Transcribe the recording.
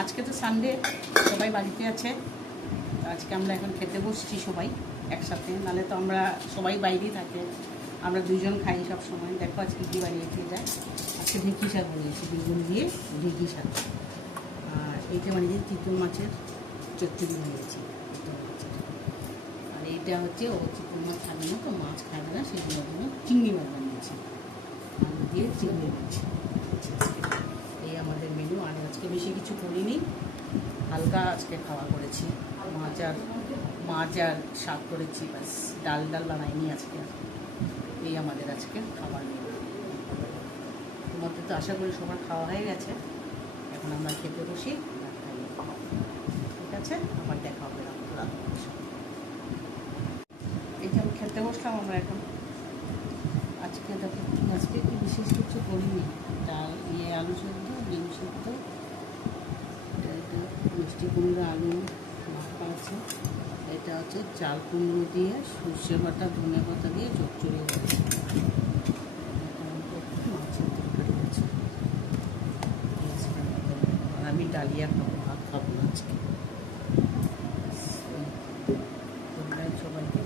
আজকে তো সানডে, সবাই বাড়িতে আছে। আজকে আমরা এখন খেতে বসছি সবাই একসাথে, নাহলে তো আমরা সবাই বাইরেই থাকে, আমরা দুজন খাই সব সময়। দেখো আজকে কী বানিয়েছি, যায় আজকে ঢেঁকি শাক বানিয়েছি, বেগুন দিয়ে ঢেঁকি শাক। আর এইটা বানিয়েছি চিতল মাছের চচ্চড়ি বানিয়েছি চিতল মাছের। আর এইটা হচ্ছে ও চিতল মাছ খাবে না, তো মাছ খাবে না, সেই জন্য চিংড়ি মাছ বানিয়েছি, আলু দিয়ে চিংড়ি মাছ। এই আমাদের মেনু। আর আজকে বেশি কিছু করিনি, হালকা আজকে খাওয়া করেছি, মাছ আর শাক করেছি, ব্যাস। ডাল বানাইনি আজকে। এই আমাদের আজকে খাবার মেনু। তোমাদের তো আশা করি সবার খাওয়া হয়ে গেছে, এখন আমরা খেতে বসি, ঠিক আছে? আবার দেখা হবে রাত। এই যে আমি খেতে বসলাম আমরা এখন। আজকে দেখো আজকে কি বিশেষ কিছু করিনি, ডাল আলু সেদ্ধ, ডিম সেদ্ধ, মিষ্টি কুমড়ো আলু মাখা আছে। এটা হচ্ছে চাল কুমড়ো দিয়ে সর্ষে বাটা ধনে পাতা দিয়ে চচ্চড়ি হয়েছে। মাছের তরকারি আছে। আর আমি ডালিয়া খাবো, ভাত খাবো না আজকে। সবাইকে